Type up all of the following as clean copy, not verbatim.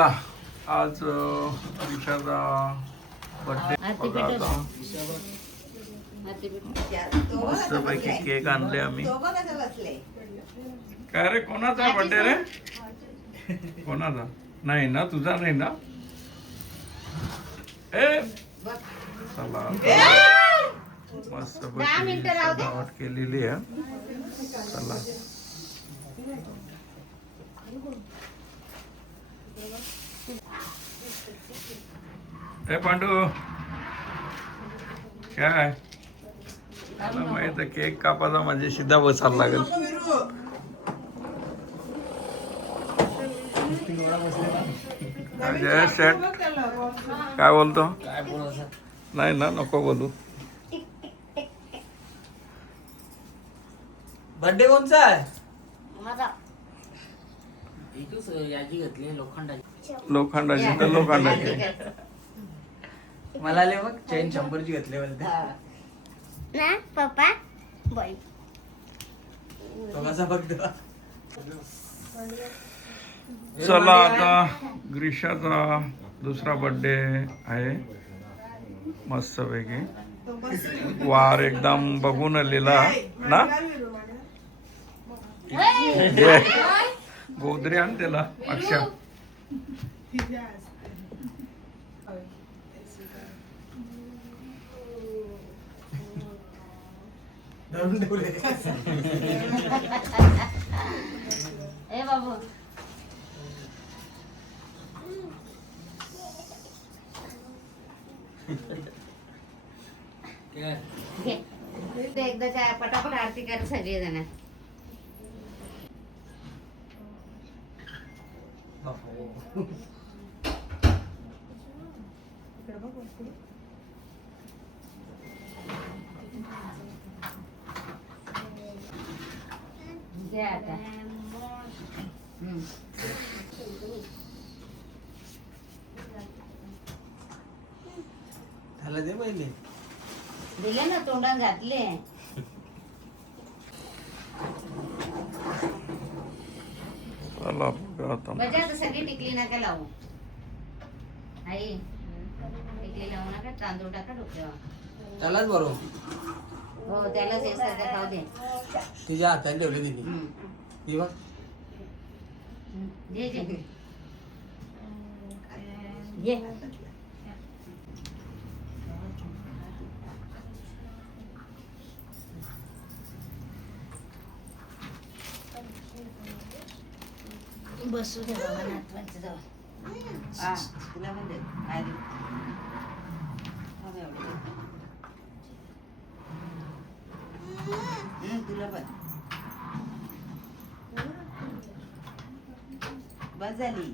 चला आज रिक्षाचा बर्थडे मस्त पैकी केक आणले आम्ही. काय रे कोणाचा बर्थडे रे? कोणाचा नाही ना, तुझा नाही ना? ए चला मस्त पैकी सजावट केलेली आहे. चला ए पांडू काय मला माहित आहे केक कापायचा म्हणजे सीधा बसायला लागेल. जय सेट काय बोलतो? नाही ना, नको बोलू. बर्थडे कोणचा आहे? लोखंडाची तर लोखंडाची. मला आले मग चैन 100ची घेतली बोलते ना पप्पा बोल. तो कसा बघतो. चला आता ग्रीशाचा दुसरा बर्थडे आहे. मस्त पैकी वार एकदम बघून आलेला ना. गोदरी आण त्याला अक्षा. ए बाबू एकदा पटापट आरती कर सगळे जण. घ्या आता. त्याला दे पहिले. दिले ना, तोंडात घातले. बजा तर सगळी टिकली नका लावू. आई टिकली लावू नका. तांदूळ टाका डोक्यावर. त्यालाच बरोबर. हो त्यालाच एकसारखं खाऊ दे. तिच्या हाताने ठेवले तिने. ती बघ घे घे घे. बसू दे बाबा नातवांच्या जवळ. तुला पण दे. काय दे तुला पण बस झाली.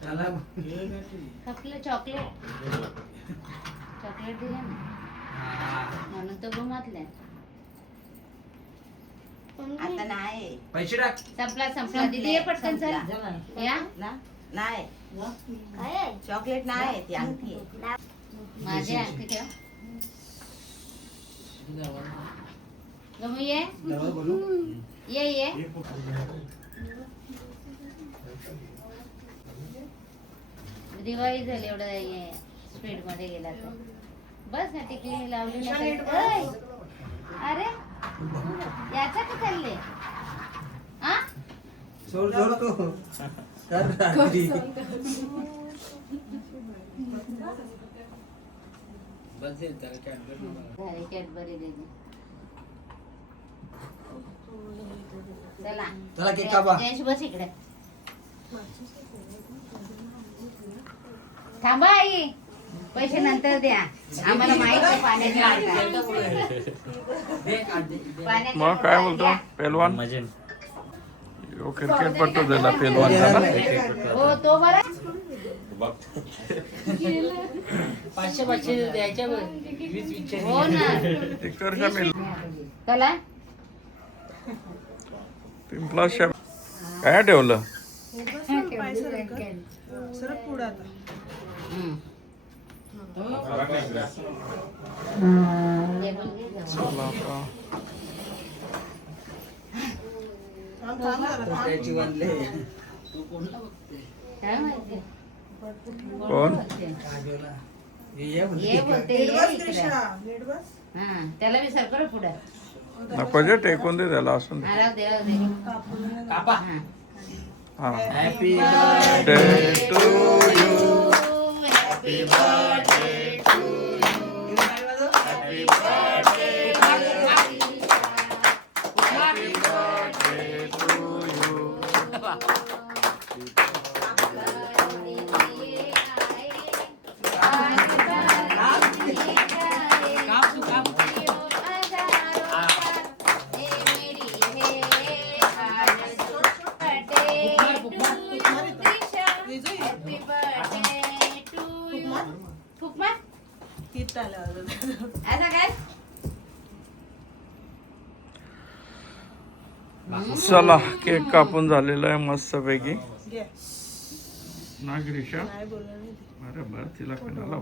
त्याला खपलं चॉकलेट. चॉकलेट दिलं ना म्हणून तर घुमातल्या. आता नाही पैसे टाक. संपला दिली पटकन. चल या नाही चॉकलेट नाही ती आणखी माझी आणखी ठेव. गमू ये ये. दिवाळी झाली एवढं स्पीड मध्ये गेला तर. बस ना टिकली लावली नाही. अरे याचा का चालले? सोड सोड तो कर रात्री. कॅडबरी दे. चला चला केक कापा. जयेश बस इकडे. थांबा आई, पैसे नंतर द्या. आम्हाला माहित आहे पाण्याची मग काय बोलतो पेलवान? क्रिकेट पट्टू दिला पेलवान झाला. हो तो बरं. 500 द्यायच्या. हो ना. ते कर का मेल चला पिंपला शॅप काय ठेवलं? टेबल घे. चला आता त्याची बनले काय माहिती कोण काजोला ये ये बोलते बोलते ये इकडे. हा त्याला मी सरकार पुढे नको जे टेकून दे त्याला असून दे. राहू दे राहू दे कापा हा. हा happy Day to you. Happy birthday to you. Happy birthday, Happy birthday to you. असं काय चला केक कापून झालेला आहे मस्त पैकी ना गिरीशा अरे बर तिला कणाला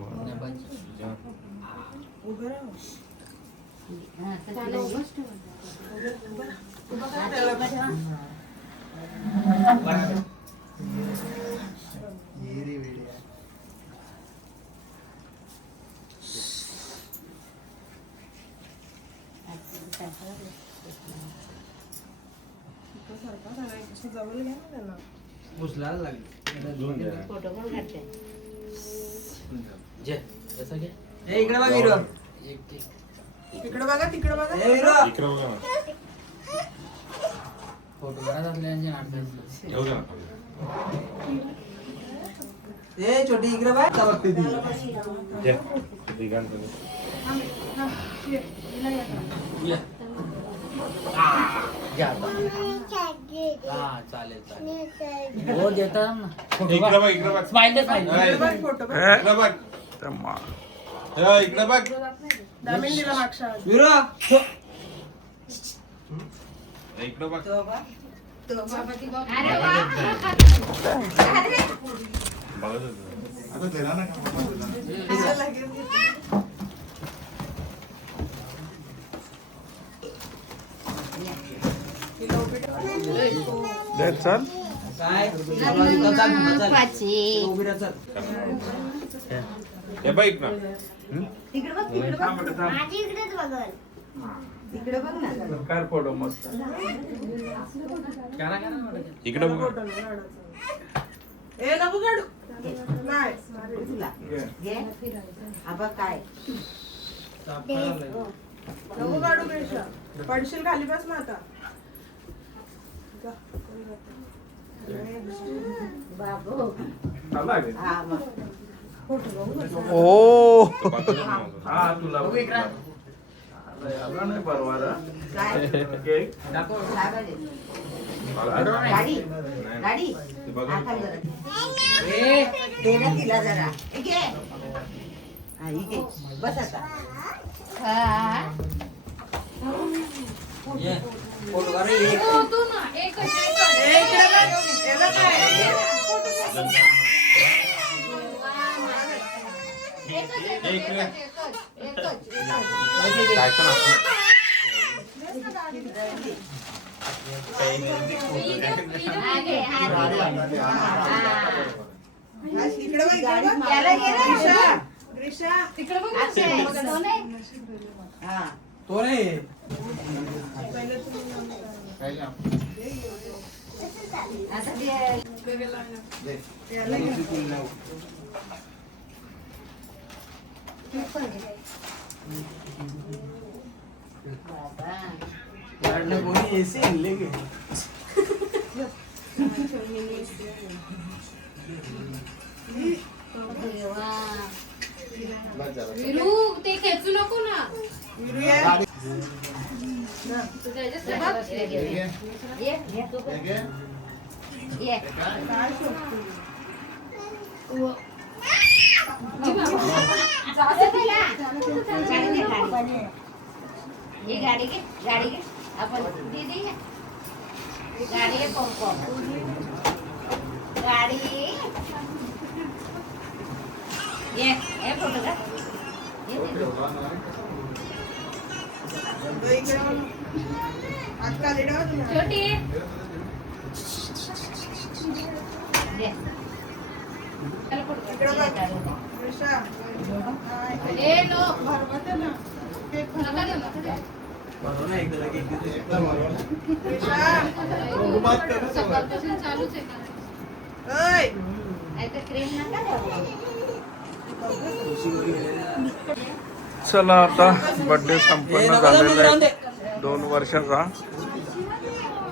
उचलायला लागली फोटो पण काढते जे जसं घे ए इकडे बघ हिरो तिकडे बघा तिकडे बघा ए हिरो इकडं बघा ना. फोटो काढा आपल्याचे ठेवू द्या ना. ए छोटी इकडे बघ का बघते ती द्या. तिघांचं. या. घ्या आता. हा चालेल चालेल हो देता ना इकडं बघ, इकडं बघ. स्माइल दे स्माइल ए, बघ फोटो बघ इकडं बघ. इकडं बघ. दामीन दिला मागच्या वेळेस. हिरो इकडं बघ. अरे वा अरे बघत होतो. आता त्याला ना असं लगेच घेतलं. तिला उभी ठेव. दे चल काय चाल चाल पाची उभी राहा चल हे बघ इकडं. तिकडे बघ तिकडे बघ तिकडे बघ ना कार फोटो मस्त करा करा इकडं बघ. फोटो नाही काढायचा. ए नको काढू नाही तुला घे हा बघ काय नको काढू पेशा पडशील खाली बस ना आता जा. बाबू हा मग ओ बघत हा तुला नाही परवा काय केक दाखव काय पाहिजे? गाडी गाडी बघ. हा खाली जरा. ए दे ना तिला जरा हे घे हा ही घे बस आता हा ये फोटो काढ रे एक ए इकडे बघ याला काय काय पण आपण इकडे बघ इकडे बघ याला गेलं ग्रीषा ग्रीषा तिकडे बघ हा तो नाही पहिले तुम्ही आता ते याला घे. बाबा काढणं कोणी एसी आणले की देवा विरू ते खेचू नको ना विरू ये. तू त्याच्यात बसले गेले. ये तू पण. ये काय शोधतो? जाऊ दे ना. गाडी घे, गाडी. ही गाडी घे गाडी घे आपण दीदी घे. गाडी घे पॉपकॉर्न गाडी ये फोटो का ये दीदी. इकडे बघ. हात खाली ठेवा तुम्ही. छोटी दे. त्याला पकडू. इकडं बघ. कृष्णा. ए नो भरवते ना. केक भरव. नका देऊ, नका देऊ. कृष्णा. सकाळपासून चालूच आहे का? ओय. नाहीतर क्रीम नका देऊ. चला आता बर्थडे संपन्न झालेला आहे 2 वर्षाचा.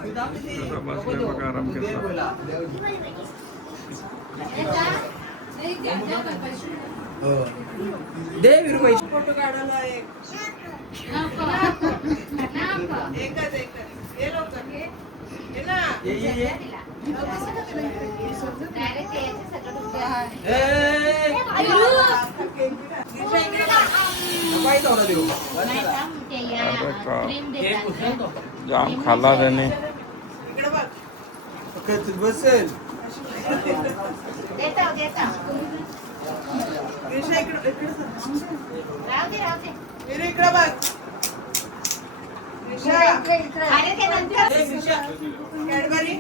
आता बसले बघा आराम घेतला. नाही, द्या, द्या बाई, पैसे. फोटो काढायला एक. नको. नको. एकच. ये लवकर. ये ना. डायरेक्ट यायचं सगळं तुमच्या नाही थांब, ते या क्रीम देतात. जाम खाल्ला त्याने. इकडं बघ. देतो. कृष्णा इकडं सर. राहू दे. विरू इकडं बघ. कृष्णा. अरे ते नंतर कॅडबरी.